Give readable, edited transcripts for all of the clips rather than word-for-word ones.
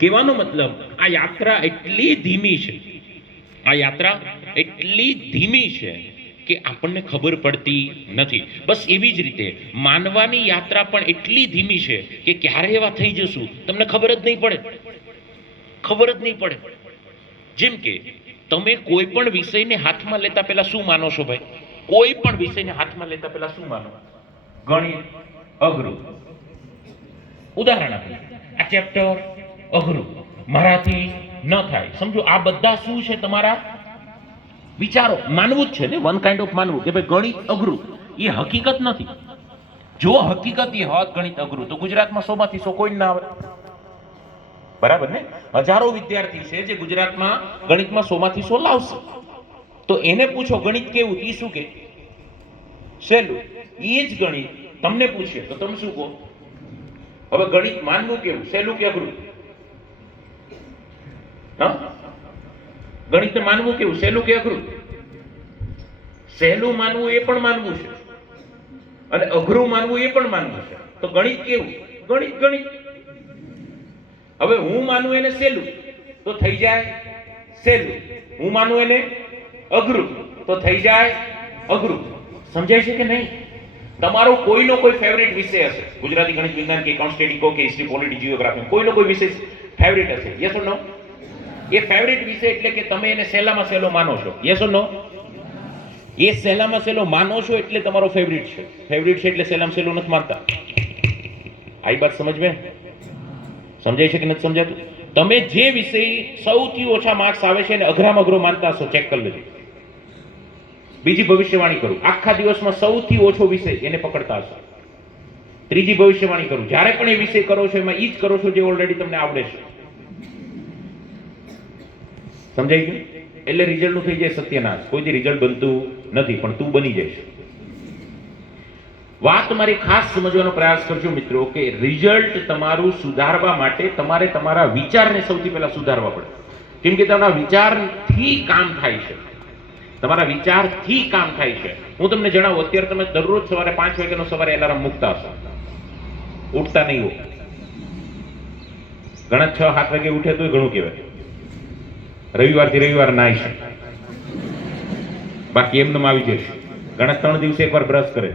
કહેવાનો મતલબ આ યાત્રા એટલી ધીમી છે, આ યાત્રા એટલી ધીમી છે કે આપણને ખબર પડતી નથી. બસ એવી જ રીતે માનવાની યાત્રા પણ એટલી ધીમી છે કે ક્યારે એવા થઈ જશું તમને ખબર જ નહીં પડે, ખબર જ નહીં પડે. જેમ કે તમે કોઈ પણ વિષયને હાથમાં લેતા પહેલા શું માનો છો ભાઈ? કોઈ પણ વિષયને હાથમાં લેતા પહેલા શું માનો? ગણિત અઘરું. ઉદાહરણ આપો, આ ચેપ્ટર અઘરું, મારાથી ન થાય. સમજો આ બધા શું છે? તમારા વિચારો. માનવું જ છે ને, વન કાઇન્ડ ઓફ માનવું કે ભાઈ ગણિત અઘરું. એ હકીકત નથી. જો હકીકત એ હોત ગણિત અઘરું તો ગુજરાતમાં 100 માંથી 100 કોઈ ના આવે. બરાબર ને? હજારો વિદ્યાર્થી છે જે ગુજરાતમાં ગણિતમાં 100 માંથી 100 લાવશે. તો એને પૂછો ગણિત કેવું, એ શું કે? સહેલું. એ જ ગણિત તમને પૂછે તો તમે શું કહો? હવે ગણિત માનવું કેવું, સહેલું કે અઘરું? હા, ગણિત માનવું કેવું, સહેલું કે અઘરું? સહેલું માનવું એ પણ માનવું છે અને અઘરું માનવું એ પણ માનવું છે. તો ગણિત કેવું? ગણિત ગણિત. હવે હું માનું એને સહેલું તો થઈ જાય સહેલું, હું માનું એને અઘરું તો થઈ જાય અઘરું. સમજાય છે કે નહીં? તમારો કોઈનો કોઈ ફેવરેટ વિષય હશે, ગુજરાતી, ગણિત, વિજ્ઞાન કે એકાઉન્ટ, સ્ટેટિકો કે હિસ્ટ્રી, પોલિટી, જીઓગ્રાફી, કોઈનો કોઈ વિષય ફેવરેટ હશે. Yes or no? A favourite વિષય એટલે કે તમે એને સહેલામાં સહેલો માનો છો. યસ ઓર નો? એ સહેલામાં સહેલો માનો છો એટલે તમારો ફેવરેટ છે. ફેવરેટ છે એટલે સહેલામાં સહેલો નથી માનતા. આ વાત સમજવે? સમજાય છે કે નથી સમજાતું? તમે જે વિષય સૌથી ઓછા માર્ક્સ આવે છે એને અઘરામાં અઘરો માનતા હશો, ચેક કરી લેજો. બીજી ભવિષ્યવાણી કરું, આખા દિવસમાં સૌથી ઓછો વિષય એને પકડતા હશો. ત્રીજી ભવિષ્યવાણી કરું, જ્યારે પણ એ વિષય કરો છો એમાં ઈ જ કરો છો જે ઓલરેડી તમને આવડે છે. સમજાય ગયું? એટલે રિઝલ્ટ નું થઈ જાય સત્યનાશ. કોઈથી રિઝલ્ટ બનતું નથી, પણ તું બની જઈશ. વાત મારી ખાસ સમજવાનો પ્રયાસ કરજો મિત્રો કે રિઝલ્ટ તમારું સુધારવા માટે તમારે તમારા વિચારને સૌથી પહેલા સુધારવા પડે. કેમ કે તમારા વિચારથી કામ થાય છે. તમારા વિચારથી કામ થાય છે. હું તમને જણાવું, અત્યારે તમે દરરોજ સવારે 5 વાગ્યાનો સવારે એલાર્મ મૂકતા હશો, ઉઠતા નહીં હો. ઘણા 6-7 વાગે ઉઠે તોય ઘણું કહેવાય. રવિવારથી રવિવાર ના આવી શકે, બાકી એમને આવી જશે. ઘણા 3 દિવસે એકવાર બ્રશ કરે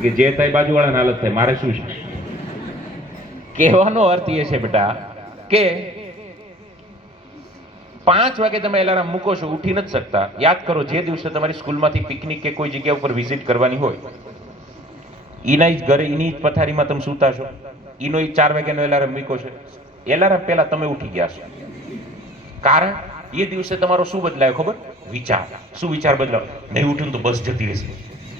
કે જે થાય બાજુવાળાને હાલત થાય, મારે શું છે? કહેવાનો અર્થ એ છે બેટા કે 5 વાગે તમે એલાર્મ મૂકો છો, ઉઠી નથી શકતા. યાદ કરો જે દિવસે તમારી સ્કૂલમાંથી પિકનિક કે કોઈ જગ્યા ઉપર વિઝિટ કરવાની હોય, એના જ ઘરે એની જ પથારીમાં તમે સૂતા છો, એનો 4 વાગ્યાનો એલાર્મ મૂકો છે. એલાર્મ પહેલા તમે ઉઠી ગયા છો. કારણ એ દિવસે તમારો શું બદલાયો ખબર? વિચાર. શું વિચાર બદલાયો? નહીં ઉઠું તો બસ જતી રહેશે,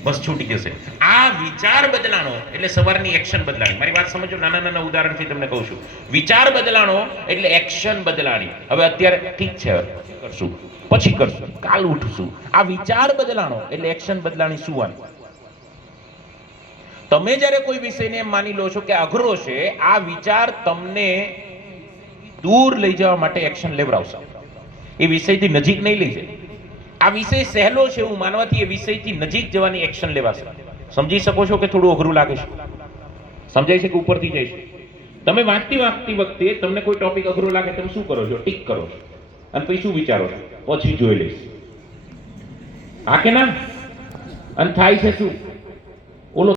બસ છૂટી જશે. આ વિચાર બદલાણો એટલે સવારની એક્શન બદલાણી. મારી વાત સમજો, નાના નાના ઉદાહરણથી તમને કહું છું. વિચાર બદલાણો એટલે એક્શન બદલાણી. હવે અત્યારે ઠીક છે કરશું, પછી કરશું, કાલ ઉઠશું. આ વિચાર બદલાણો એટલે એક્શન બદલાણી. શું આની? તમે જ્યારે કોઈ વિષયને એમ માની લો છો કે અઘરો છે, આ વિચાર તમને દૂર લઈ જવા માટે એક્શન લેવડાવશે. એ વિષયથી નજીક નહીં લઈ જાય. આ વિષય સહેલો છે એવું માનવાથી એ વિષયથી નજીક જવાની એક્શન લેવાશે. સમજી શકો છો કે થોડું અઘરું લાગે છે? સમજાય છે કે ઉપરથી જાય છે? તમે વાંચતી વખતે તમને કોઈ ટોપિક અઘરો લાગે, તમે શું કરો છો? ટીક કરો છો અને પછી શું વિચારો છો? પછી જોઈ લઈશ. હા કે ના? અને થાય છે શું?